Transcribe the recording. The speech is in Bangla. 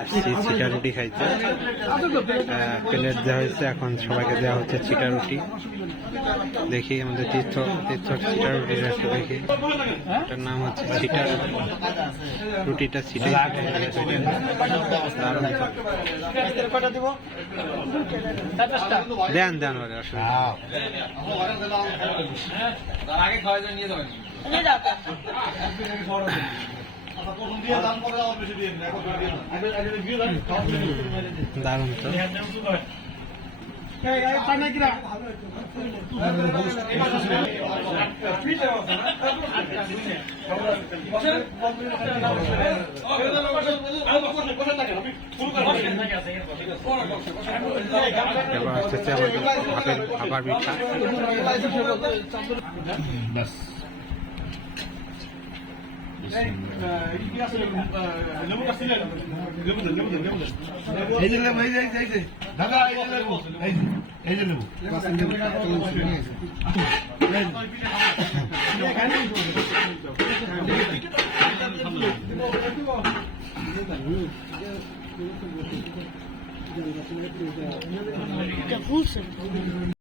আসছি চিটা রুটি খাইতে। প্লেট দেওয়া হয়েছে, এখন সবাইকে দেওয়া হচ্ছে চিটা রুটি। দেখি আমাদের তীর্থ চিটা রুটির একটা দেখি, এটার নাম হচ্ছে চিটা রুটি। রুটিটা চিটা দেন দেন ওরে দারুণ তো। এবার আসতেছে আমাদের ভাপার পিঠা। Der Fuß.